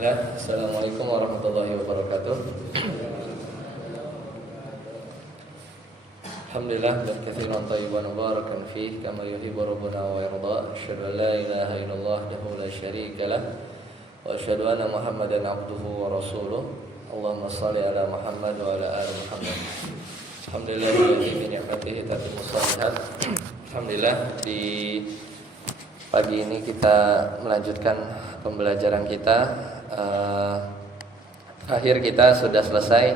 Bismillah. Assalamualaikum warahmatullahi wabarakatuh. Alhamdulillah dan katsiran thayyiban mubarakan fih kama yuhibbu rabbuna wa yarda. Asyhadu an la ilaha illallah wahdahu la syarika lah wa asyhadu anna Muhammadan abduhu wa rasuluh. Allahumma shalli ala Muhammad wa ala ali Muhammad. Alhamdulillahilladzi bi ni'matihi tatimmu shalihat. Alhamdulillah, di pagi ini kita melanjutkan pembelajaran kita. Akhir kita sudah selesai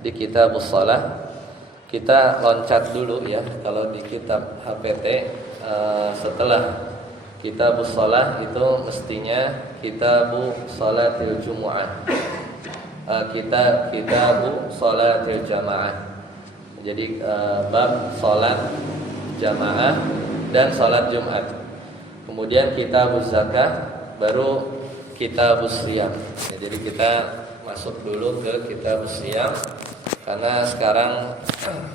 di Kitabus Shalah. Kita loncat dulu ya, kalau di kitab HPT setelah Kitabus Shalah itu mestinya Kitabu Shalatil Jumu'ah. Kitabu Shalatil Jamaah. Jadi bab salat jamaah dan salat Jumat. Kemudian Kitabuz Zakah, baru Kitabus Shiyam. Ya, jadi kita masuk dulu ke Kitabus Shiyam karena sekarang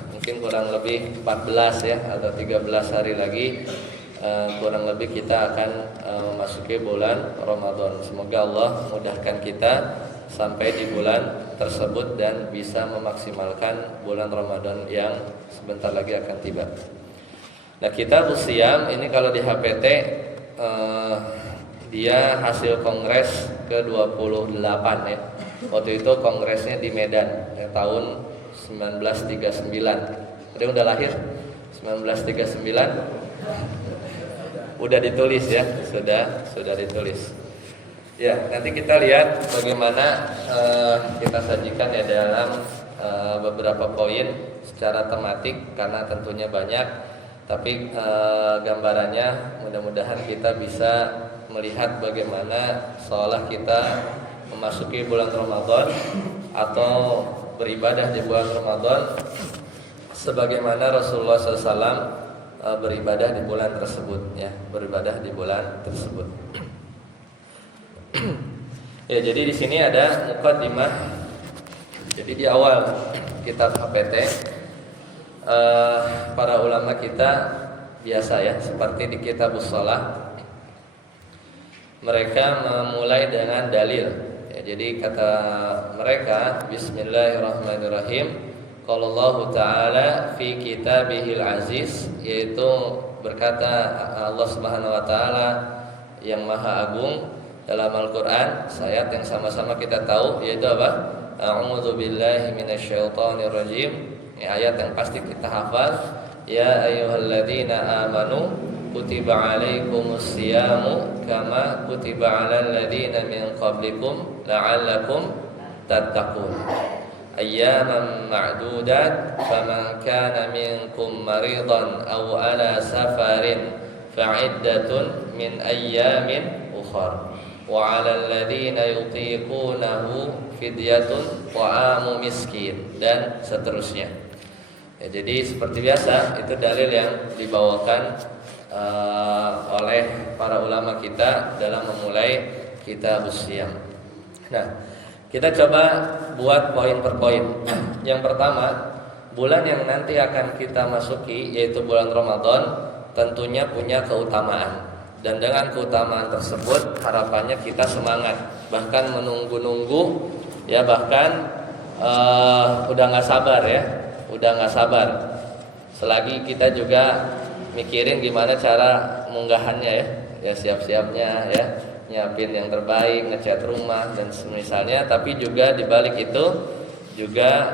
mungkin kurang lebih 14 ya atau 13 hari lagi kurang lebih kita akan memasuki bulan Ramadan. Semoga Allah mudahkan kita sampai di bulan tersebut dan bisa memaksimalkan bulan Ramadan yang sebentar lagi akan tiba. Nah, Kitabus Shiyam ini kalau di HPT dia hasil kongres ke-28 ya. Waktu itu kongresnya di Medan ya, tahun 1939. Tadi udah lahir 1939. Udah ditulis ya, sudah ditulis. Ya, nanti kita lihat bagaimana kita sajikan ya dalam beberapa poin secara tematik karena tentunya banyak, tapi gambarannya mudah-mudahan kita bisa melihat bagaimana seolah kita memasuki bulan Ramadan atau beribadah di bulan Ramadan sebagaimana Rasulullah SAW beribadah di bulan tersebut ya, beribadah di bulan tersebut. Ya, jadi di sini ada muqaddimah. Jadi di awal kitab HPT para ulama kita biasa ya, seperti di Kitabus Shalah mereka memulai dengan dalil ya, jadi kata mereka bismillahirrahmanirrahim, qala Allah Ta'ala fi kitabihil aziz, yaitu berkata Allah Subhanahu wa taala yang maha agung dalam Al-Qur'an, ayat yang sama-sama kita tahu yaitu apa? A'udzu billahi minasyaitonir rajim. Ya, ayat yang pasti kita hafal, ya ayyuhalladzina amanu kutiba alaikumus siyamu kama kutiba alal ladzina min qablikum la'allakum tattaqun. Ayyaman ma'dudat faman kana minkum maridan aw ala safarin fa'iddatun min ayyamin ukhra wa 'alal ladzina yutiqunahu fidyatun ta'amu miskin, dan seterusnya. Ya, jadi seperti biasa itu dalil yang dibawakan oleh para ulama kita dalam memulai Kitabus Shiyam. Nah, kita coba buat poin per poin. Yang pertama, bulan yang nanti akan kita masuki yaitu bulan Ramadan tentunya punya keutamaan. Dan dengan keutamaan tersebut harapannya kita semangat, bahkan menunggu-nunggu ya, bahkan udah nggak sabar ya, udah nggak sabar. Selagi kita juga mikirin gimana cara munggahannya ya siap-siapnya ya, nyiapin yang terbaik, ngecat rumah dan semisalnya. Tapi juga di balik itu juga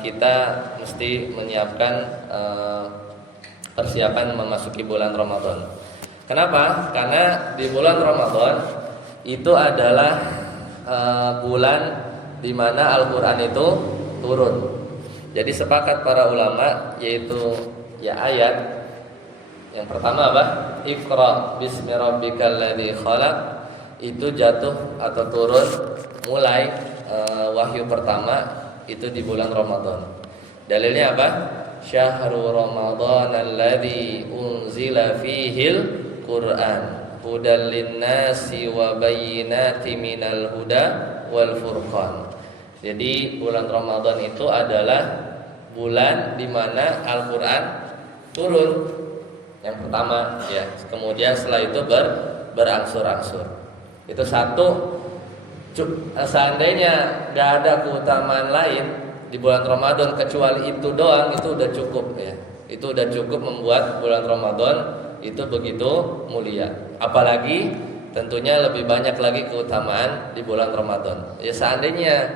kita mesti menyiapkan persiapan memasuki bulan Ramadan. Kenapa? Karena di bulan Ramadan itu adalah bulan di mana Al-Qur'an itu turun. Jadi sepakat para ulama yaitu ya ayat yang pertama apa? Iqra bismi rabbikal ladzi khalaq, itu jatuh atau turun mulai wahyu pertama itu di bulan Ramadan. Dalilnya apa? Syahrul Ramadan alladzi unzila fihil Qur'an hudal linnasi wa bayyinatin minal huda wal furqan. Jadi bulan Ramadan itu adalah bulan di mana Al-Qur'an turun. Yang pertama ya, kemudian setelah itu berangsur-angsur. Itu satu Seandainya nggak ada keutamaan lain di bulan Ramadan kecuali itu doang, itu udah cukup ya. Itu udah cukup membuat bulan Ramadan itu begitu mulia. Apalagi tentunya lebih banyak lagi keutamaan di bulan Ramadan. Ya seandainya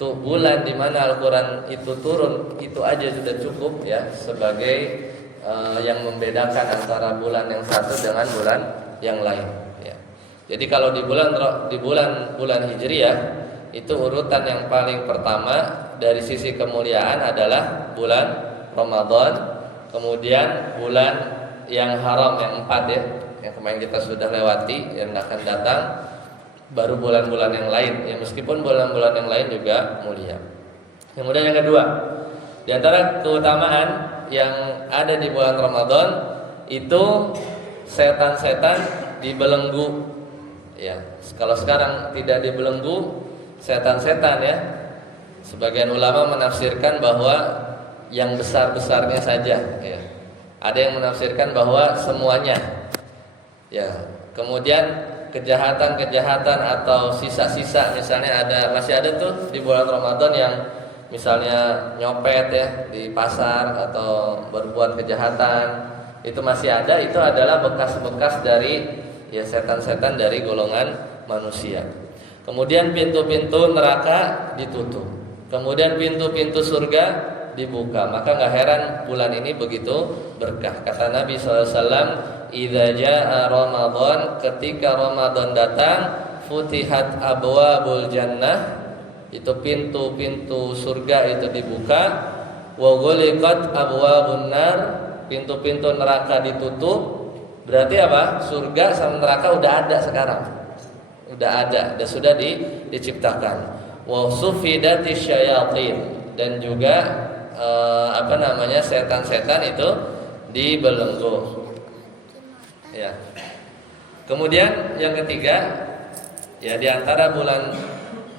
tuh bulan di mana Al-Qur'an itu turun, itu aja sudah cukup ya sebagai yang membedakan antara bulan yang satu dengan bulan yang lain ya. Jadi kalau di bulan Hijriyah itu urutan yang paling pertama dari sisi kemuliaan adalah bulan Ramadan, kemudian bulan yang haram yang 4 ya, yang kemarin kita sudah lewati, yang akan datang, baru bulan-bulan yang lain ya, meskipun bulan-bulan yang lain juga mulia. Kemudian yang kedua, di antara keutamaan yang ada di bulan Ramadan itu setan-setan dibelenggu ya. Kalau sekarang tidak dibelenggu setan-setan ya, sebagian ulama menafsirkan bahwa yang besar-besarnya saja ya. Ada yang menafsirkan bahwa semuanya ya. Kemudian kejahatan-kejahatan atau sisa-sisa, misalnya masih ada tuh di bulan Ramadan yang misalnya nyopet ya di pasar atau berbuat kejahatan, itu masih ada. Itu adalah bekas-bekas dari ya setan-setan dari golongan manusia. Kemudian pintu-pintu neraka ditutup, kemudian pintu-pintu surga dibuka. Maka nggak heran bulan ini begitu berkah. Kata Nabi SAW, idza jaa Ramadan, ketika Ramadan datang, futihat abwabul jannah, itu pintu-pintu surga itu dibuka, wa ghuliqat abwabun nar, pintu-pintu neraka ditutup. Berarti apa? Surga sama neraka udah ada sekarang. Udah ada, sudah diciptakan. Wa sufidatish syayatin, dan juga setan-setan itu dibelenggu. Ya. Kemudian yang ketiga, ya di antara bulan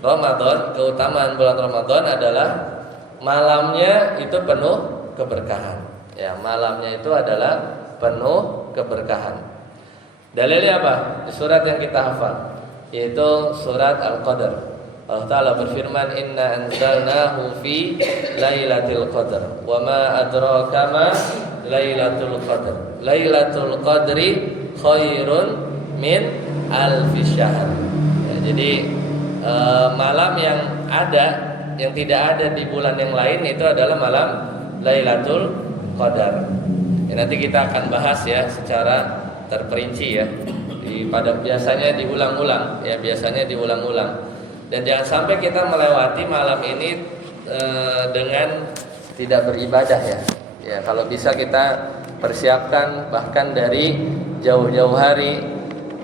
Ramadan, keutamaan bulan Ramadan adalah malamnya itu penuh keberkahan. Ya, malamnya itu adalah penuh keberkahan. Dalilnya apa? Di surat yang kita hafal, yaitu surat Al-Qadar. Allah Ta'ala berfirman, inna anzalnahu fi lailatul qadar, wa ma adraka ma lailatul qadar, lailatul qadri khairun min alfi syahr. Ya, jadi malam yang tidak ada di bulan yang lain itu adalah malam Lailatul Qadar. Ya, nanti kita akan bahas ya secara terperinci ya. Biasanya diulang-ulang ya, Dan jangan sampai kita melewati malam ini dengan tidak beribadah ya. Ya, kalau bisa kita persiapkan bahkan dari jauh-jauh hari,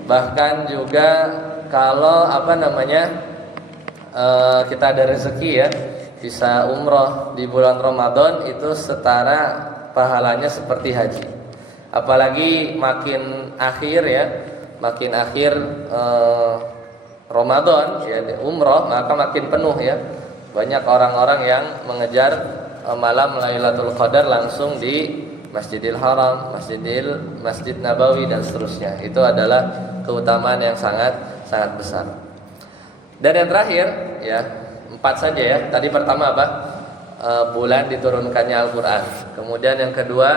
bahkan juga kalau kita ada rezeki ya, bisa umroh di bulan Ramadan, itu setara pahalanya seperti haji. Apalagi makin akhir Ramadan ya, umroh, maka makin penuh ya. Banyak orang-orang yang mengejar malam Lailatul Qadar langsung di Masjidil Haram, Masjid Nabawi dan seterusnya. Itu adalah keutamaan yang sangat besar. Dan yang terakhir ya, 4 saja ya. Tadi pertama apa? Bulan diturunkannya Al-Qur'an. Kemudian yang kedua,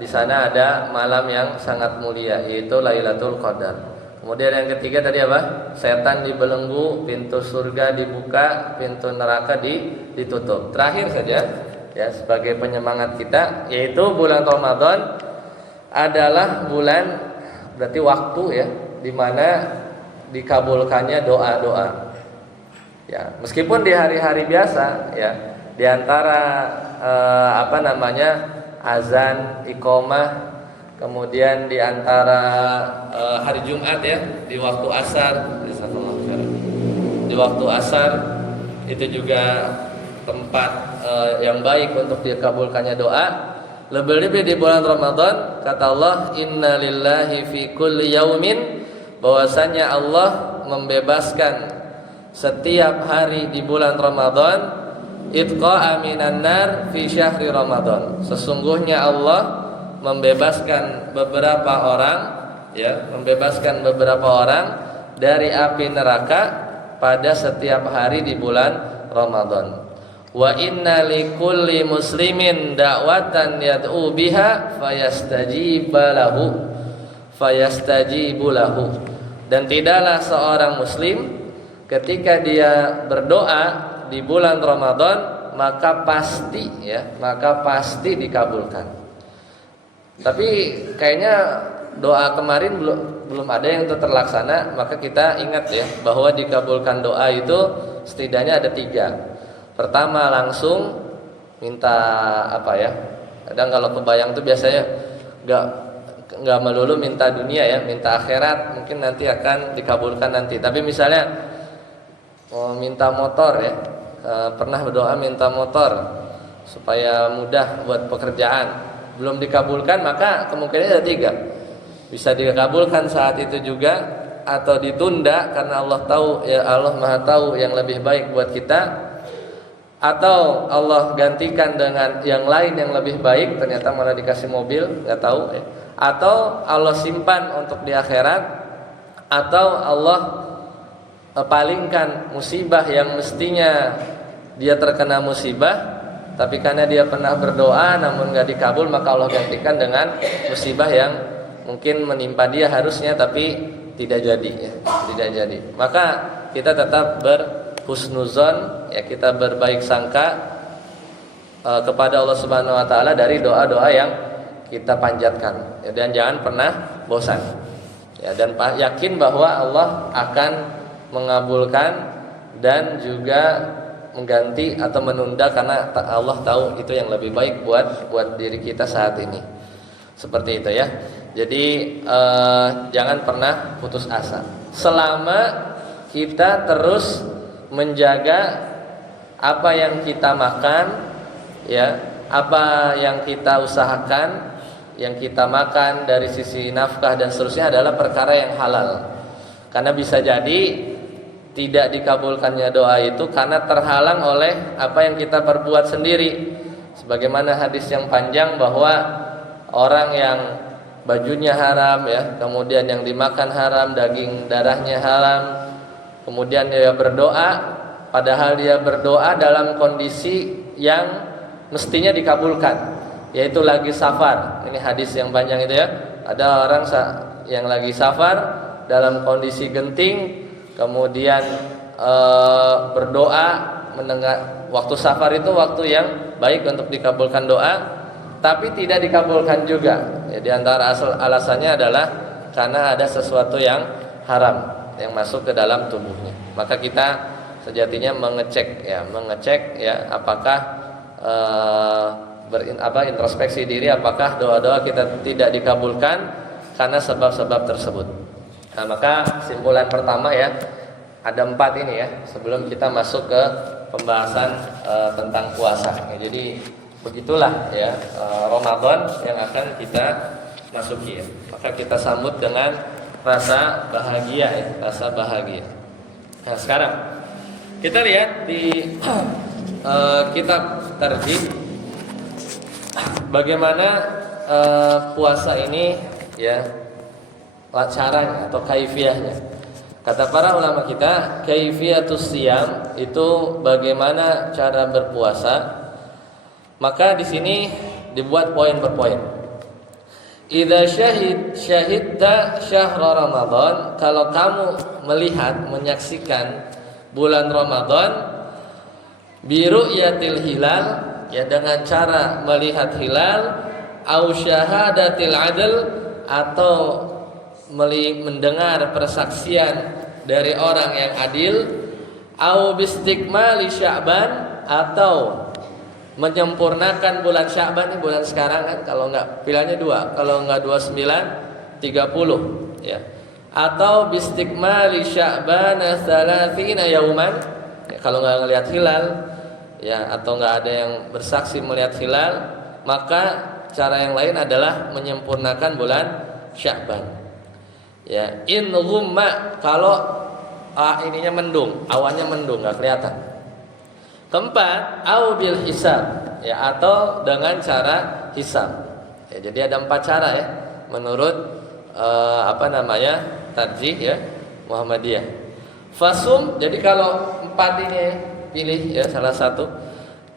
di sana ada malam yang sangat mulia, yaitu Lailatul Qadar. Kemudian yang ketiga tadi apa? Setan dibelenggu, pintu surga dibuka, pintu neraka ditutup. Terakhir saja ya, sebagai penyemangat kita, yaitu bulan Ramadan adalah bulan, berarti waktu ya, di mana dikabulkannya doa-doa. Ya, meskipun di hari-hari biasa ya, di antara azan, iqamah, kemudian di antara hari Jumat ya, di waktu asar, di waktu asar itu juga tempat yang baik untuk dikabulkannya doa. Lebih-lebih di bulan Ramadan, kata Allah, inna lillahi fi kulli yaumin, bahwasanya Allah membebaskan setiap hari di bulan Ramadan, itqa'a minan nar fi syahri Ramadan. Sesungguhnya Allah membebaskan beberapa orang dari api neraka pada setiap hari di bulan Ramadan. Wa inna likulli muslimin da'watan yad'u biha fayastajibu lahu. Dan tidaklah seorang muslim ketika dia berdoa di bulan Ramadan maka pasti dikabulkan. Tapi kayaknya doa kemarin belum ada yang terlaksana, maka kita ingat ya bahwa dikabulkan doa itu setidaknya ada 3. Pertama, langsung minta apa ya? Kadang kalau kebayang tuh biasanya nggak melulu minta dunia ya, minta akhirat mungkin nanti akan dikabulkan nanti. Tapi misalnya minta motor ya, pernah berdoa minta motor supaya mudah buat pekerjaan, belum dikabulkan, maka kemungkinannya ada 3. Bisa dikabulkan saat itu juga atau ditunda karena Allah tahu ya, Allah Maha tahu yang lebih baik buat kita, atau Allah gantikan dengan yang lain yang lebih baik, ternyata malah dikasih mobil, nggak tahu ya. Atau Allah simpan untuk di akhirat, atau Allah palingkan musibah yang mestinya dia terkena musibah, tapi karena dia pernah berdoa namun nggak dikabul, maka Allah gantikan dengan musibah yang mungkin menimpa dia harusnya tapi tidak jadi ya, tidak jadi. Maka kita tetap berhusnuzon ya, kita berbaik sangka kepada Allah Subhanahu wa taala dari doa-doa yang kita panjatkan ya, dan jangan pernah bosan ya, dan yakin bahwa Allah akan mengabulkan dan juga mengganti atau menunda karena Allah tahu itu yang lebih baik buat diri kita saat ini. Seperti itu ya. Jadi jangan pernah putus asa. Selama kita terus menjaga apa yang kita makan ya, apa yang kita usahakan, yang kita makan dari sisi nafkah dan seterusnya adalah perkara yang halal. Karena bisa jadi tidak dikabulkannya doa itu karena terhalang oleh apa yang kita perbuat sendiri. Sebagaimana hadis yang panjang bahwa orang yang bajunya haram ya, kemudian yang dimakan haram, daging darahnya haram, kemudian dia berdoa, padahal dia berdoa dalam kondisi yang mestinya dikabulkan, yaitu lagi safar. Ini hadis yang panjang itu ya. Ada orang yang lagi safar dalam kondisi genting, kemudian berdoa mendengar. Waktu safar itu waktu yang baik untuk dikabulkan doa, tapi tidak dikabulkan juga ya, di antara alasannya adalah karena ada sesuatu yang haram yang masuk ke dalam tubuhnya. Maka kita sejatinya mengecek ya apakah introspeksi diri, apakah doa-doa kita tidak dikabulkan karena sebab-sebab tersebut. Nah, maka kesimpulan pertama ya, ada 4 ini ya sebelum kita masuk ke pembahasan tentang puasa ya. Jadi begitulah ya Ramadan yang akan kita masuki ya. Maka kita sambut dengan rasa bahagia ya, rasa bahagia. Nah, sekarang kita lihat di kitab Tarjih bagaimana puasa ini ya, caranya atau kaifiyahnya. Kata para ulama kita, kaifiyatus siyam itu bagaimana cara berpuasa. Maka di sini dibuat poin per poin. Idza syahidta syahra Ramadan, kalau kamu melihat, menyaksikan bulan Ramadan, biru'yatil hilal ya, dengan cara melihat hilal, au syahadatil adl, atau mendengar persaksian dari orang yang adil, au bistikmali Sya'ban, atau menyempurnakan bulan Sya'ban. Ini bulan sekarang kan, kalau enggak pilihannya 2, kalau enggak 29 30 ya, atau bistikmali Sya'ban 30 yauman ya, kalau enggak ngelihat hilal ya, atau enggak ada yang bersaksi melihat hilal, maka cara yang lain adalah menyempurnakan bulan Sya'ban. Ya, in ghumma, kalau ininya mendung, awannya mendung enggak kelihatan. Keempat, au bil hisab ya, atau dengan cara hisab. Ya, jadi ada 4 cara ya menurut Tarjih ya Muhammadiyah. Fasum, jadi kalau 4 ini pilih ya salah satu,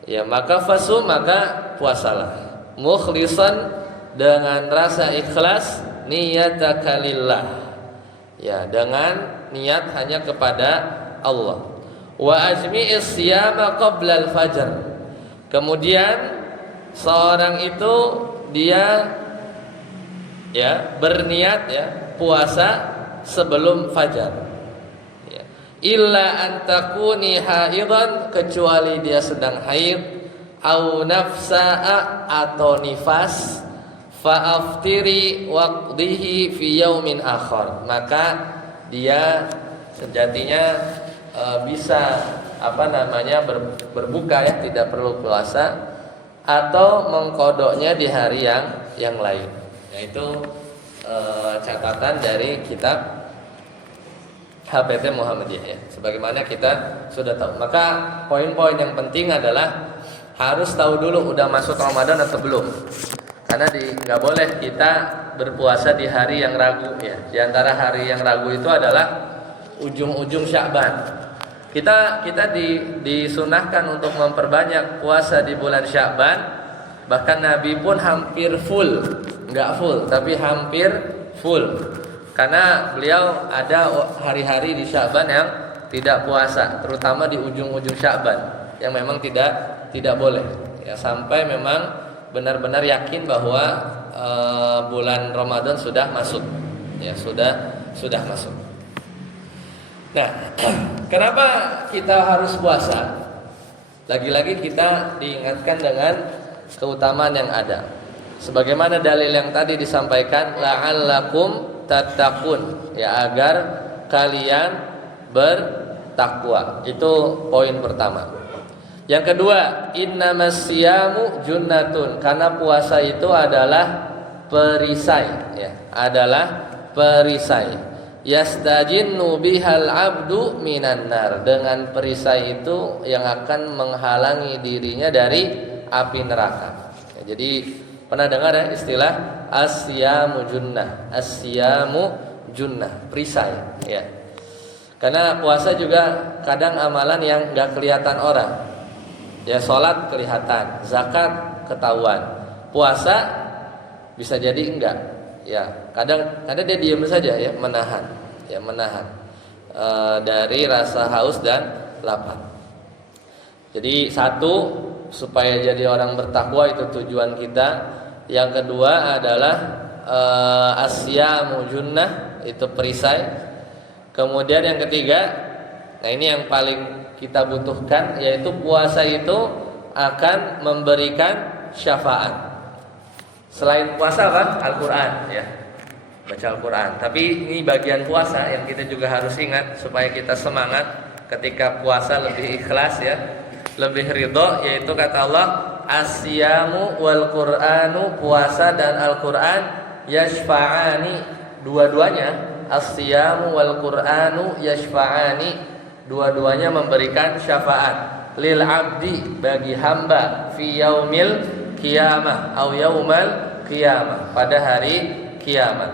ya maka fasum, maka puasalah. Mukhlisan, dengan rasa ikhlas, niyataka lillah, ya dengan niat hanya kepada Allah. Wa ajmi'is siyama qabla al-fajr. Kemudian seorang itu dia ya berniat ya puasa sebelum fajar. Ya. Illa an takuni haidan, kecuali dia sedang haid, au nafsa'a, atau nifas, fa aftiri waqdihi fi yaumin akhar, maka dia sejatinya bisa berbuka ya, tidak perlu puasa, atau mengkodoknya di hari yang lain. Yaitu catatan dari kitab HPT Muhammadiyah ya. Sebagaimana kita sudah tahu. Maka poin-poin yang penting adalah harus tahu dulu udah masuk Ramadan atau belum. Karena nggak boleh kita berpuasa di hari yang ragu ya. Di antara hari yang ragu itu adalah ujung-ujung Sya'ban. Kita disunahkan untuk memperbanyak puasa di bulan Sya'ban. Bahkan Nabi pun hampir full, nggak full tapi hampir full. Karena beliau ada hari-hari di Sya'ban yang tidak puasa, terutama di ujung-ujung Sya'ban yang memang tidak boleh. Ya, sampai memang benar-benar yakin bahwa bulan Ramadan sudah masuk. Ya, sudah masuk. Nah, kenapa kita harus puasa? Lagi-lagi kita diingatkan dengan keutamaan yang ada. Sebagaimana dalil yang tadi disampaikan, la'allakum tattaqun, ya agar kalian bertakwa. Itu poin pertama. Yang kedua, innamas siyamu junnatun, karena puasa itu adalah perisai, ya, adalah perisai. Yastajinnu bihal abdu minan nar, dengan perisai itu yang akan menghalangi dirinya dari api neraka. Ya, jadi pernah dengar ya istilah as-siyamu junnah, as-siyamu junnah, perisai ya. Karena puasa juga kadang amalan yang enggak kelihatan orang. Ya, sholat kelihatan, zakat ketahuan, puasa bisa jadi enggak. Ya, kadang dia diam saja ya, menahan dari rasa haus dan lapar. Jadi satu, supaya jadi orang bertakwa, itu tujuan kita. Yang kedua adalah asyamu junnah, itu perisai. Kemudian yang ketiga, nah ini yang paling kita butuhkan, yaitu puasa itu akan memberikan syafaat. Selain puasa apa? Al-Quran ya, baca Al-Quran. Tapi ini bagian puasa yang kita juga harus ingat, supaya kita semangat ketika puasa, lebih ikhlas ya, lebih ridho. Yaitu kata Allah, asyamu wal Qur'anu, puasa dan Al-Quran, yashfa'ani, dua-duanya, asyamu wal Qur'anu yashfa'ani, dua-duanya memberikan syafaat lil abdi, bagi hamba, fi yaumil qiyamah au yaumal qiyamah, pada hari kiamat.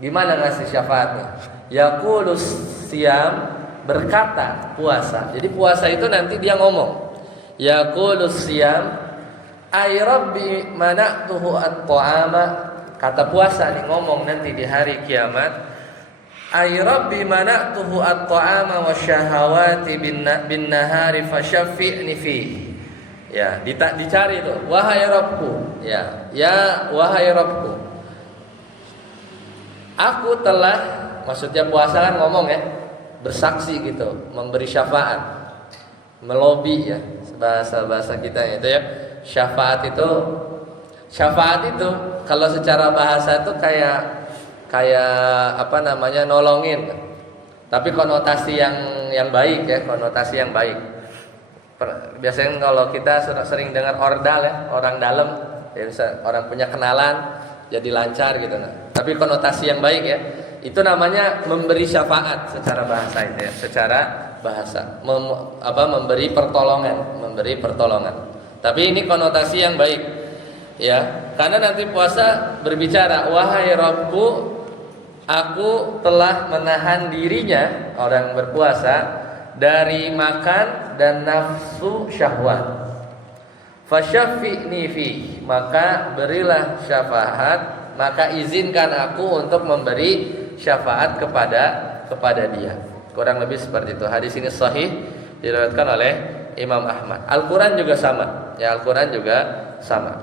Gimana ngasih syafaatnya? Yaqulus siyam, berkata puasa. Jadi puasa itu nanti dia ngomong, yaqulus siyam ay rabbi mana'tuhu at-ta'ama, kata puasa nih ngomong nanti di hari kiamat, ay rabbi mana'tuhu at-ta'ama wasyahawati bin nahari fasyaffi'ni fihi. Ya, dicari itu, wahai Rabbku, ya wahai Rabbku, aku telah, maksudnya puasa kan ngomong ya, bersaksi gitu, memberi syafaat, melobi ya, bahasa kita itu ya. Syafaat itu kalau secara bahasa itu kayak nolongin, tapi konotasi yang baik ya, konotasi yang baik. Biasanya kalau kita sering dengar ordal ya, orang dalam ya, orang punya kenalan jadi lancar gitu. Nah, tapi konotasi yang baik ya, itu namanya memberi syafaat secara bahasa itu ya, secara bahasa memberi pertolongan. Tapi ini konotasi yang baik ya, karena nanti puasa berbicara, wahai Rabbku, aku telah menahan dirinya orang berpuasa dari makan dan nafsu syahwat. Fasyaffi'ni fi, maka berilah syafaat, maka izinkan aku untuk memberi syafaat kepada dia. Kurang lebih seperti itu. Hadis ini sahih, diriwayatkan oleh Imam Ahmad. Al-Qur'an juga sama. Ya, Al-Qur'an juga sama.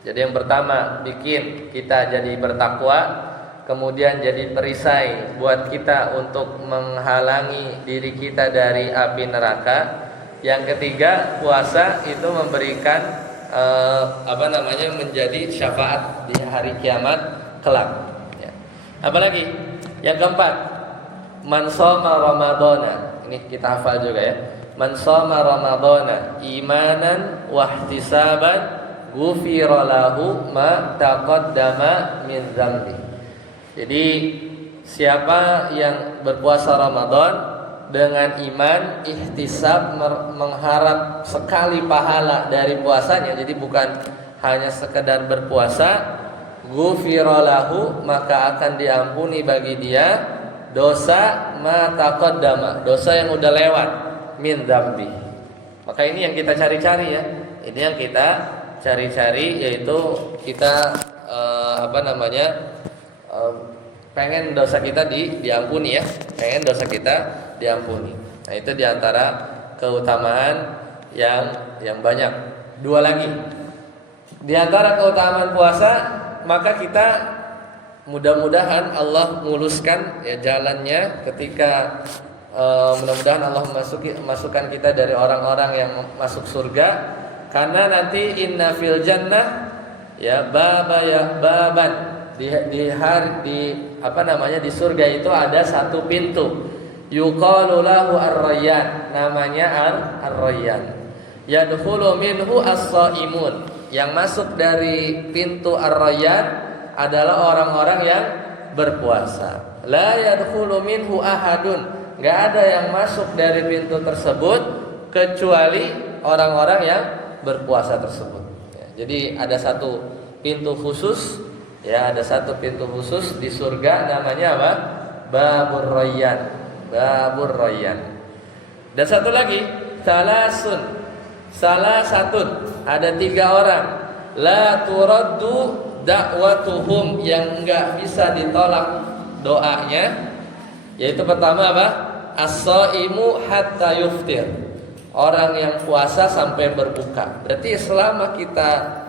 Jadi yang pertama bikin kita jadi bertakwa, kemudian jadi perisai buat kita untuk menghalangi diri kita dari api neraka. Yang ketiga, puasa itu memberikan menjadi syafaat di hari kiamat kelak. Ya. Apalagi yang keempat, man shoma ramadhana. Ini kita hafal juga ya. Man shoma ramadhana imanan wa ihtisaban ghufira lahu ma taqaddama min dzambi. Jadi siapa yang berpuasa Ramadan dengan iman, ihtisab, mengharap sekali pahala dari puasanya, jadi bukan hanya sekedar berpuasa, ghufira lahu, maka akan diampuni bagi dia dosa ma taqaddama, dosa yang udah lewat, min dzambi. Maka ini yang kita cari-cari ya. Ini yang kita cari-cari, yaitu kita pengen dosa kita diampuni ya, pengen dosa kita diampuni. Nah, itu diantara keutamaan yang banyak. Dua lagi, diantara keutamaan puasa, maka kita mudah-mudahan Allah muluskan ya jalannya ketika mudah-mudahan Allah masukkan kita dari orang-orang yang masuk surga, karena nanti inna fil jannah ya baban di surga itu ada satu pintu, yuqalu lahu ar-rayyan, namanya ar-rayyan, yadkhulu minhu as-shaimun, yang masuk dari pintu ar-rayyan adalah orang-orang yang berpuasa. La yadkhulu minhu ahadun, enggak ada yang masuk dari pintu tersebut kecuali orang-orang yang berpuasa tersebut. Ya, jadi ada satu pintu khusus. Ya, ada satu pintu khusus di surga, namanya apa? Babur Rayyan. Babur Rayyan. Dan satu lagi, salah satu, ada 3 orang, la turaddu da'watuhum, yang enggak bisa ditolak doanya. Yaitu pertama apa? As-shaimu hatta yuftir. Orang yang puasa sampai berbuka. Berarti selama kita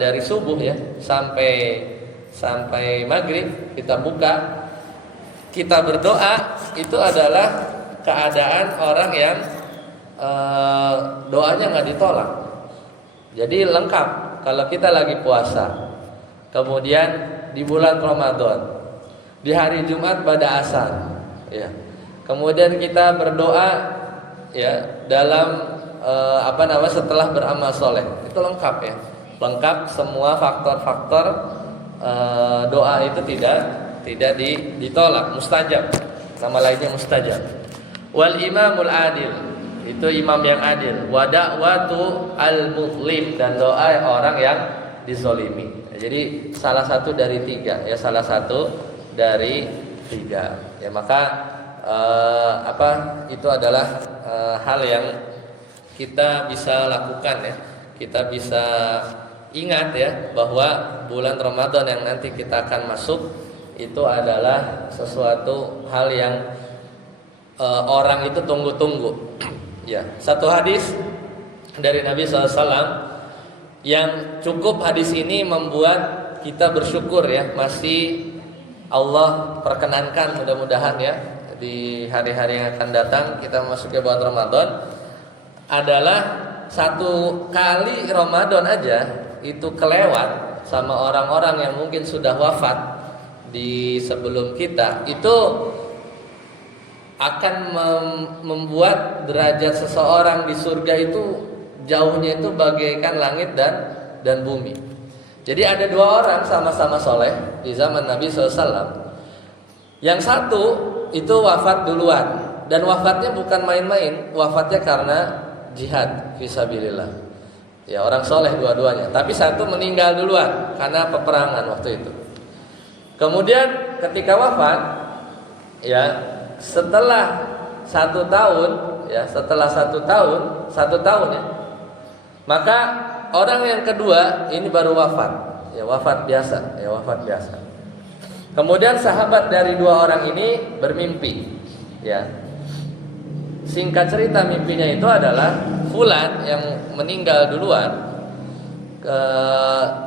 dari subuh ya sampai maghrib kita buka, kita berdoa, itu adalah keadaan orang yang doanya nggak ditolak. Jadi lengkap kalau kita lagi puasa, kemudian di bulan Ramadan, di hari Jumat pada asar, ya, kemudian kita berdoa ya dalam setelah beramal soleh, itu lengkap ya, lengkap semua faktor-faktor doa itu tidak ditolak, mustajab, nama lainnya mustajab. Wal imamul adil, itu imam yang adil. Wa da'watu al mudlim, dan doa orang yang dizolimi. Jadi salah satu dari 3 ya, salah satu dari 3 ya. Maka itu adalah hal yang kita bisa lakukan ya, kita bisa ingat ya, bahwa bulan Ramadan yang nanti kita akan masuk itu adalah sesuatu hal yang orang itu tunggu-tunggu. Ya, satu hadis dari Nabi SAW yang cukup, hadis ini membuat kita bersyukur ya, masih Allah perkenankan mudah-mudahan ya di hari-hari yang akan datang kita memasuki bulan Ramadan, adalah satu kali Ramadan aja itu kelewat sama orang-orang yang mungkin sudah wafat di sebelum kita, itu akan membuat derajat seseorang di surga itu jauhnya itu bagaikan langit dan bumi. Jadi ada 2 orang sama-sama soleh di zaman Nabi SAW. Yang satu itu wafat duluan, dan wafatnya bukan main-main, wafatnya karena jihad fisabilillah. Ya, orang soleh dua-duanya. Tapi satu meninggal duluan karena peperangan waktu itu. Kemudian ketika wafat, ya setelah 1 tahun, ya setelah 1 tahun ya, maka orang yang kedua ini baru wafat, ya wafat biasa, ya wafat biasa. Kemudian sahabat dari 2 orang ini bermimpi, ya. Singkat cerita mimpinya itu adalah fulan yang meninggal duluan,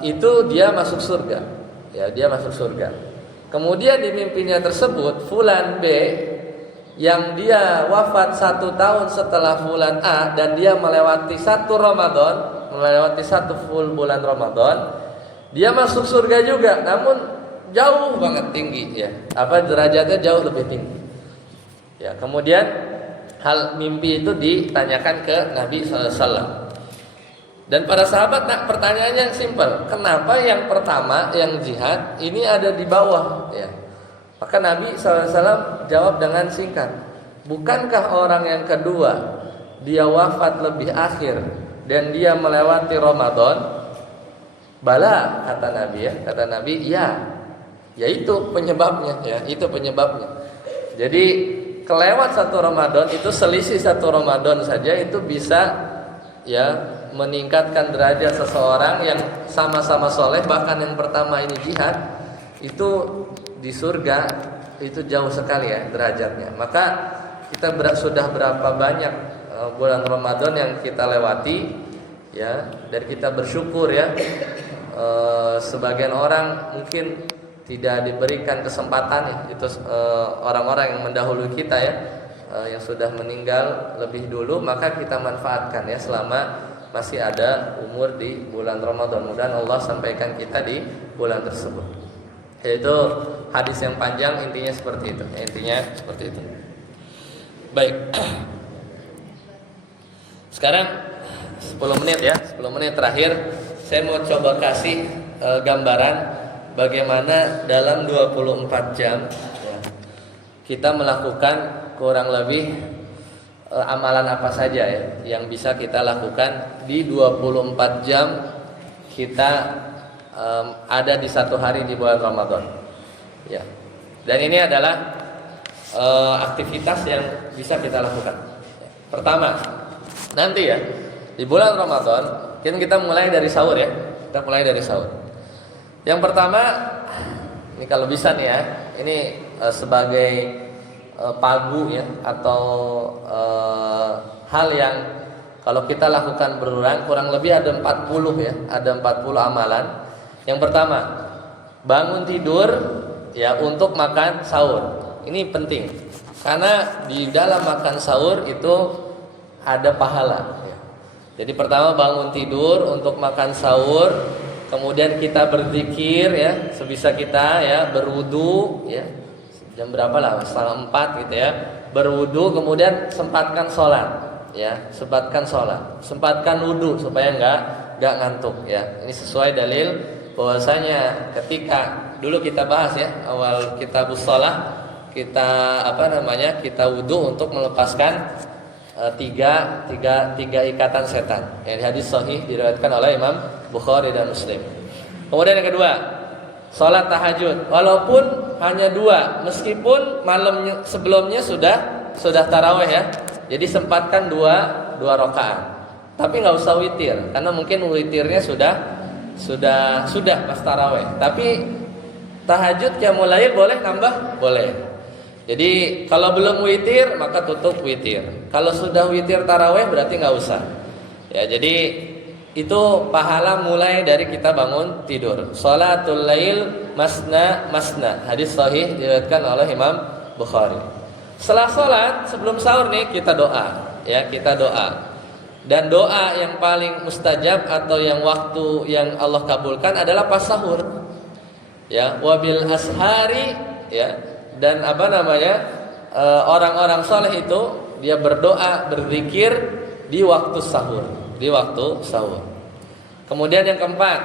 itu dia masuk surga, ya dia masuk surga. Kemudian di mimpinya tersebut fulan B yang dia wafat 1 tahun setelah fulan A dan dia melewati 1 Ramadan, melewati 1 full bulan Ramadan, dia masuk surga juga, namun jauh banget tinggi, ya apa derajatnya jauh lebih tinggi, ya. Kemudian hal mimpi itu ditanyakan ke Nabi SAW. Dan para sahabat, pertanyaannya yang simpel, kenapa yang pertama yang jihad ini ada di bawah, ya? Maka Nabi SAW jawab dengan singkat, bukankah orang yang kedua dia wafat lebih akhir dan dia melewati Ramadan? Bala, kata Nabi, ya. Kata Nabi, ya itu penyebabnya, ya itu penyebabnya. Jadi kelewat 1 Ramadan itu, selisih 1 Ramadan saja itu bisa, ya meningkatkan derajat seseorang yang sama-sama soleh. Bahkan yang pertama ini jihad, itu di surga itu jauh sekali, ya derajatnya. Maka kita sudah berapa banyak bulan Ramadan yang kita lewati, ya, dan kita bersyukur, ya. Sebagian orang mungkin tidak diberikan kesempatan, ya, itu orang-orang yang mendahului kita, ya, yang sudah meninggal lebih dulu, maka kita manfaatkan, ya, selama masih ada umur di bulan Ramadan. Mudah-mudahan Allah sampaikan kita di bulan tersebut. Yaitu hadis yang panjang, intinya seperti itu. Intinya seperti itu. Baik. Sekarang 10 menit, ya, 10 menit terakhir saya mau coba kasih gambaran bagaimana dalam 24 jam, ya, kita melakukan kurang lebih amalan apa saja, ya, yang bisa kita lakukan di 24 jam kita ada di 1 hari di bulan Ramadan, ya. Dan ini adalah aktivitas yang bisa kita lakukan. Pertama, nanti, ya, di bulan Ramadan kita mulai dari sahur, ya. Kita mulai dari sahur. Yang pertama, ini kalau bisa nih, ya, ini sebagai pagu, ya, atau hal yang kalau kita lakukan berulang kurang lebih ada 40, ya, ada 40 amalan. Yang pertama, bangun tidur, ya, untuk makan sahur. Ini penting karena di dalam makan sahur itu ada pahala, ya. Jadi pertama bangun tidur untuk makan sahur. Kemudian kita berzikir, ya, sebisa kita, ya, berwudu, ya, jam berapa lah, setengah 4 gitu, ya, berwudu, kemudian sempatkan sholat, ya, sempatkan wudu supaya nggak ngantuk, ya. Ini sesuai dalil bahwasanya ketika dulu kita bahas, ya, awal kitabus shalah, kita kita wudu untuk melepaskan tiga ikatan setan. Yang hadis sahih diriwayatkan oleh Imam Bukhari dan Muslim. Kemudian yang kedua, sholat tahajud. Walaupun hanya 2, meskipun malam sebelumnya sudah taraweh, ya. Jadi sempatkan 2 rakaat. Tapi nggak usah witir, karena mungkin witirnya sudah pas taraweh. Tapi tahajud qiyamul lail boleh nambah? Boleh. Jadi kalau belum witir maka tutup witir. Kalau sudah witir taraweh berarti nggak usah. Ya, jadi itu pahala mulai dari kita bangun tidur. Sholatul lail masna. Hadis sahih diriwayatkan oleh Imam Bukhari. Setelah sholat, sebelum sahur nih kita doa, ya, kita doa. Dan doa yang paling mustajab atau yang waktu yang Allah kabulkan adalah pas sahur. Ya, wabil ashari, ya. Dan orang-orang soleh itu dia berdoa, berzikir di waktu sahur, Kemudian yang keempat,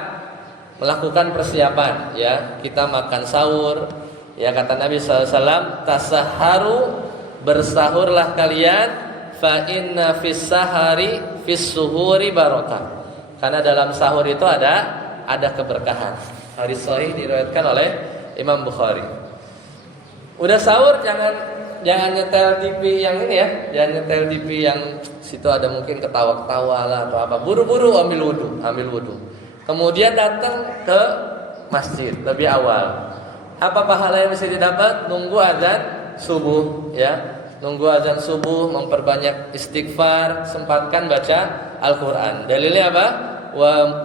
melakukan persiapan, ya, kita makan sahur, ya, kata Nabi SAW, tasaharu, bersahurlah kalian, fa inna fis sahari fis suhuri barakah. Karena dalam sahur itu ada keberkahan. Hadis sahih diriwayatkan oleh Imam Bukhari. Udah sahur jangan nyetel TV yang ini ya, jangan nyetel TV yang situ ada mungkin ketawa-ketawa lah atau apa. Buru-buru ambil wudu. Kemudian datang ke masjid lebih awal. Apa pahala yang bisa didapat? Nunggu azan subuh ya. Nunggu azan subuh, memperbanyak istighfar, sempatkan baca Al-Qur'an. Dalilnya apa?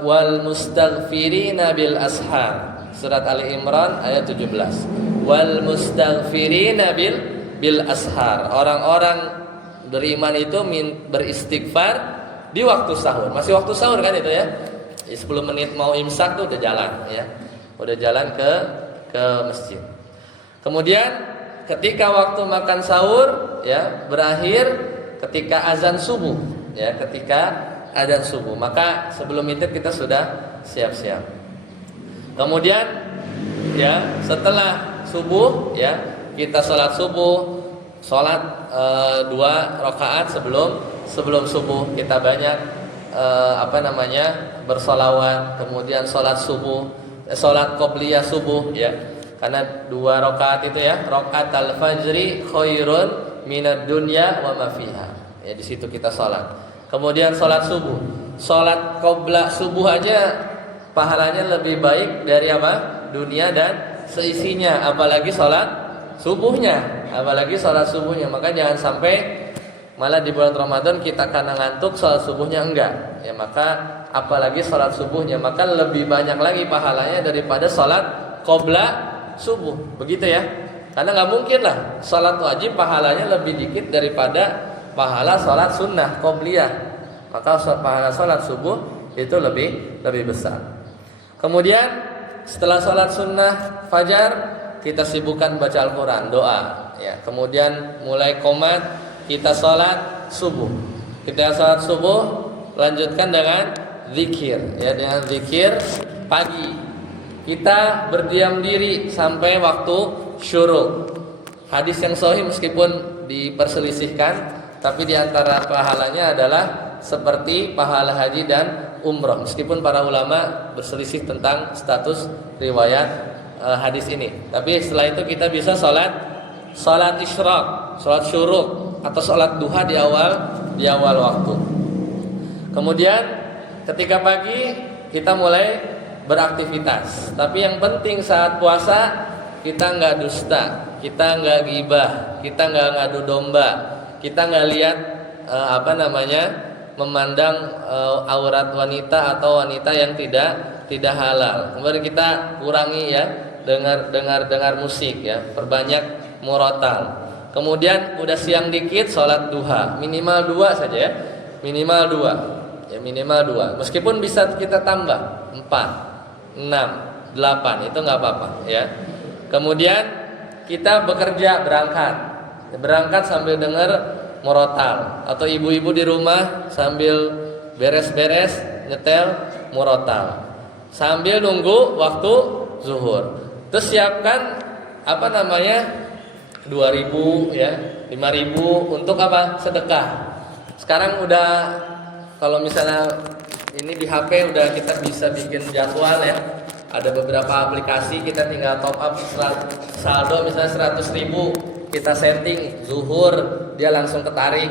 Wal mustaghfirina bil ashar. Surat Ali Imran ayat 17. Wal mustaghfirina bil ashar. Orang-orang beriman itu beristighfar di waktu sahur. Masih waktu sahur kan itu ya? 10 menit mau imsak tuh udah jalan ya. Udah jalan ke masjid. Kemudian ketika waktu makan sahur ya berakhir ketika azan subuh ya, ketika azan subuh. Maka sebelum itu kita sudah siap-siap. Kemudian ya setelah subuh ya kita sholat subuh, sholat 2 rakaat sebelum subuh. Kita banyak bersolawat. Kemudian sholat subuh, sholat qobliyah subuh ya. Karena 2 rakaat itu ya, rakaat al-fajri khairun minad dunya wa ma fiha. Ya di situ kita sholat. Kemudian sholat subuh, sholat qobla subuh aja pahalanya lebih baik dari apa? Dunia dan seisinya, apalagi sholat subuhnya. Maka jangan sampai malah di bulan Ramadan kita karena ngantuk sholat subuhnya enggak. Ya maka apalagi sholat subuhnya, maka lebih banyak lagi pahalanya daripada sholat qobla subuh. Begitu ya. Karena nggak mungkin lah sholat wajib pahalanya lebih dikit daripada pahala sholat sunnah qobliyah. Maka pahala sholat subuh itu lebih besar. Kemudian setelah sholat sunnah fajar kita sibukkan baca Al-Quran, doa ya. Kemudian mulai qomat kita sholat subuh. Kita sholat subuh lanjutkan dengan zikir ya, dengan zikir pagi. Kita berdiam diri sampai waktu syuruk. Hadis yang sahih meskipun diperselisihkan, tapi diantara pahalanya adalah seperti pahala haji dan umrah. Meskipun para ulama berselisih tentang status riwayat hadis ini. Tapi setelah itu kita bisa sholat isyraq, sholat syuruk atau sholat duha di awal waktu. Kemudian ketika pagi kita mulai beraktivitas. Tapi yang penting saat puasa kita nggak dusta, kita nggak ghibah, kita nggak ngadu domba, kita nggak lihat memandang aurat wanita atau wanita yang tidak halal. Kemudian kita kurangi ya dengar musik ya, perbanyak murotal. Kemudian udah siang dikit sholat duha, minimal 2 saja ya, minimal 2. Meskipun bisa kita tambah 4, 6, 8 itu nggak apa-apa ya. Kemudian kita bekerja berangkat sambil dengar murotal, atau ibu-ibu di rumah sambil beres-beres nyetel murotal sambil nunggu waktu zuhur. Terus siapkan 2.000 ya, 5.000 untuk apa? Sedekah. Sekarang udah kalau misalnya ini di HP udah kita bisa bikin jadwal ya. Ada beberapa aplikasi kita tinggal top up saldo misalnya 100.000. Kita setting zuhur, dia langsung ketarik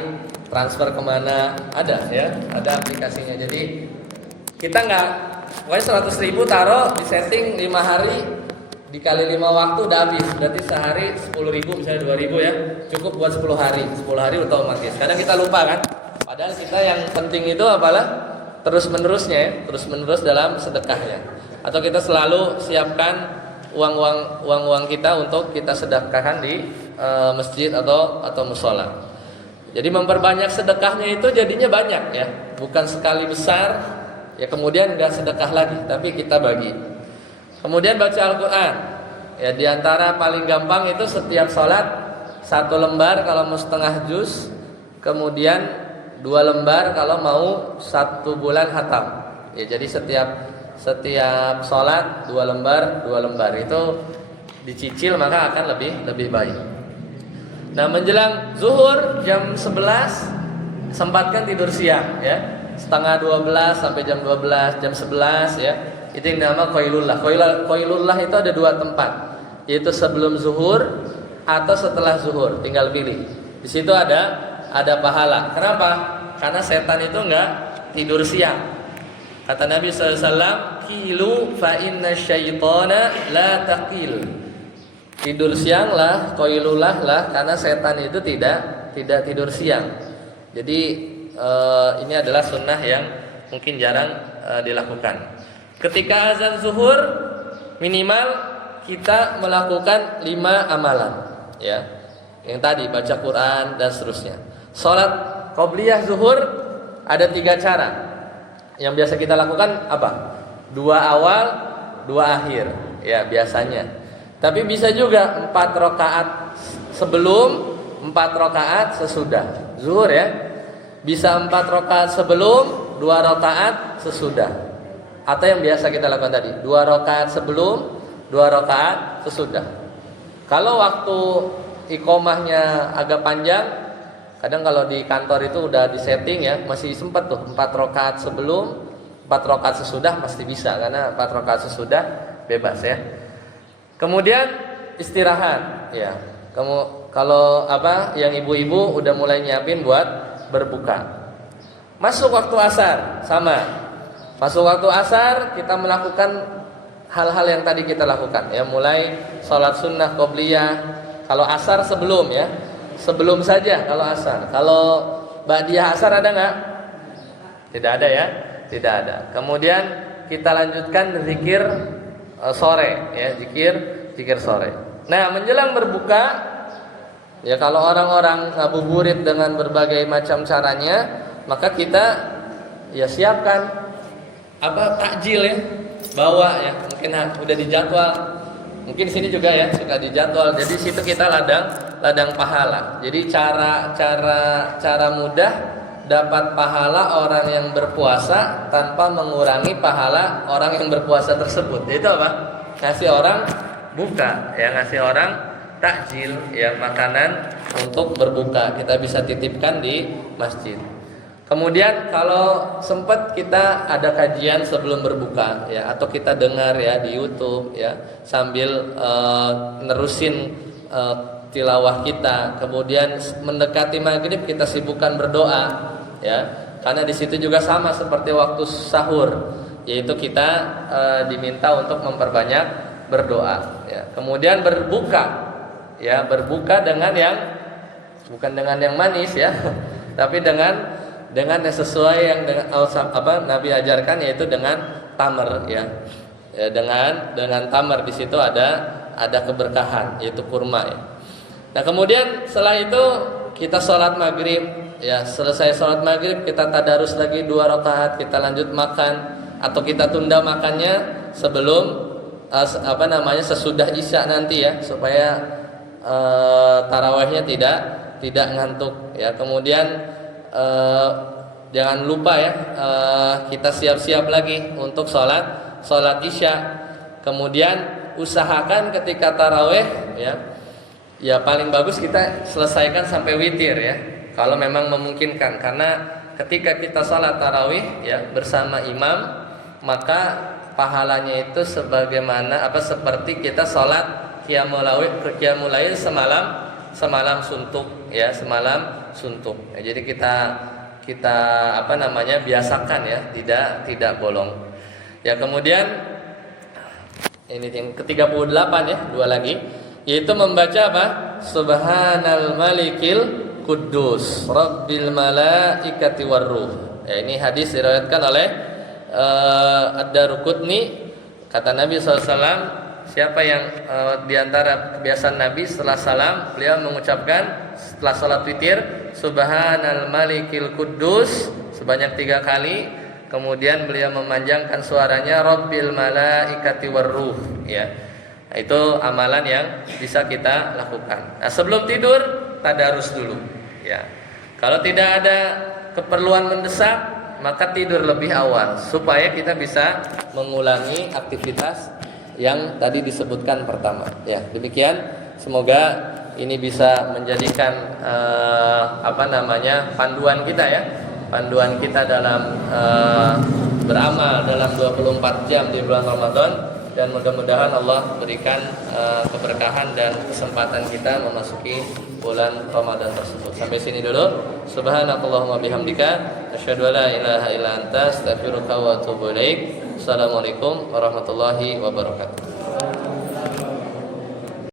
transfer kemana, ada ya, ada aplikasinya. Jadi kita pokoknya 100.000 taruh di setting 5 hari dikali 5 waktu udah habis. Berarti sehari 10.000 misalnya 2.000 ya, cukup buat 10 hari. 10 hari otomatis. Kadang kita lupa kan. Padahal kita yang penting itu apalah terus-menerusnya ya, terus-menerus dalam sedekahnya. Atau kita selalu siapkan uang kita untuk kita sedekahkan di masjid atau mushola. Jadi memperbanyak sedekahnya itu jadinya banyak ya, bukan sekali besar ya kemudian nggak sedekah lagi, tapi kita bagi. Kemudian baca Al-Quran ya, diantara paling gampang itu setiap sholat 1 lembar kalau mau setengah juz, kemudian 2 lembar kalau mau 1 bulan khatam ya. Jadi setiap sholat 2 lembar itu dicicil maka akan lebih baik. Nah menjelang zuhur jam 11 sempatkan tidur siang ya, setengah 12 sampai jam 12, jam 11 ya. Itu yang nama qailullah. Qailullah itu ada 2 tempat. yaitu sebelum zuhur atau setelah zuhur, tinggal pilih. Di situ ada pahala. Kenapa? Karena setan itu enggak tidur siang. Kata Nabi SAW, kilu fa inna syaitana la taqil. Tidur siang lah, qailulah lah, karena setan itu tidak tidur siang. Jadi ini adalah sunnah yang mungkin jarang dilakukan. Ketika azan zuhur, minimal kita melakukan 5 amalan, ya. Yang tadi baca Quran dan seterusnya. Salat qobliyah zuhur ada 3 cara. Yang biasa kita lakukan apa? 2 awal, 2 akhir, ya biasanya. Tapi bisa juga 4 rakaat sebelum, 4 rakaat sesudah zuhur, ya. Bisa 4 rakaat sebelum, 2 rakaat sesudah. Atau yang biasa kita lakukan tadi, 2 rakaat sebelum, 2 rakaat sesudah. Kalau waktu iqomahnya agak panjang, kadang kalau di kantor itu udah di setting, ya, masih sempat tuh 4 rakaat sebelum, 4 rakaat sesudah pasti bisa, karena 4 rakaat sesudah bebas, ya. Kemudian istirahat, ya. Kalau yang ibu-ibu udah mulai nyiapin buat berbuka. Masuk waktu asar, sama. Masuk waktu asar kita melakukan hal-hal yang tadi kita lakukan, ya, mulai sholat sunnah qobliyah. Kalau asar sebelum, ya. Sebelum saja kalau asar. Kalau ba'diyah asar ada nggak? Tidak ada, ya, tidak ada. Kemudian kita lanjutkan zikir sore, ya, zikir sore. Nah, menjelang berbuka, ya, kalau orang-orang ngabuburit dengan berbagai macam caranya, maka kita ya siapkan takjil, ya, bawa, ya, mungkin udah dijadwal. Mungkin sini juga, ya, suka dijadwal. Jadi situ kita ladang pahala. Jadi cara mudah dapat pahala orang yang berpuasa tanpa mengurangi pahala orang yang berpuasa tersebut. Itu apa? Ngasih orang buka, ya, ngasih orang takjil, ya, makanan untuk berbuka. Kita bisa titipkan di masjid. Kemudian kalau sempat kita ada kajian sebelum berbuka, ya, atau kita dengar, ya, di YouTube, ya, sambil nerusin tilawah kita. Kemudian mendekati maghrib kita sibukkan berdoa, ya, karena di situ juga sama seperti waktu sahur, yaitu kita diminta untuk memperbanyak berdoa, ya. Kemudian berbuka, ya, berbuka dengan yang bukan dengan yang manis, ya, tapi dengan yang sesuai yang dengan Nabi ajarkan, yaitu dengan tamar, ya. Ya, dengan tamar. Di situ ada keberkahan, yaitu kurma, ya. Nah, kemudian setelah itu kita sholat maghrib, ya. Selesai sholat maghrib kita tadarus lagi 2 rakaat, kita lanjut makan, atau kita tunda makannya sebelum sesudah isya nanti, ya, supaya tarawihnya tidak ngantuk, ya. Kemudian jangan lupa, ya, kita siap-siap lagi untuk sholat isya. Kemudian usahakan ketika tarawih, ya paling bagus kita selesaikan sampai witir, ya, kalau memang memungkinkan. Karena ketika kita sholat tarawih, ya, bersama imam, maka pahalanya itu seperti kita sholat qiyamul lail semalam suntuk, ya, semalam suntuk. Ya, jadi kita biasakan, ya, tidak bolong. Ya, kemudian ini yang ke-38, ya, 2 lagi, yaitu membaca apa? Subhanal malikil quddus rabbil malaikati warruh. Ya, ini hadis diriwayatkan oleh Ad-Daruqutni. Kata Nabi SAW, siapa yang diantara kebiasaan Nabi setelah salam beliau mengucapkan setelah sholat witir Subhanal malikil quddus sebanyak 3 kali. Kemudian beliau memanjangkan suaranya Rabbil malaikati warruh, ya. Nah, itu amalan yang bisa kita lakukan. Nah, sebelum tidur tadarus dulu, ya. Kalau tidak ada keperluan mendesak, maka tidur lebih awal supaya kita bisa mengulangi aktivitas yang tadi disebutkan pertama, ya. Demikian, semoga ini bisa menjadikan panduan kita, ya, panduan kita dalam beramal dalam 24 jam di bulan Ramadan. dan mudah-mudahan Allah berikan keberkahan dan kesempatan kita memasuki bulan Ramadan tersebut. Sampai sini dulu. Subhanakallahumma bihamdika asyhadu an la ilaha illa anta astaghfiruka wa atubu ilaik. Assalamualaikum warahmatullahi wabarakatuh.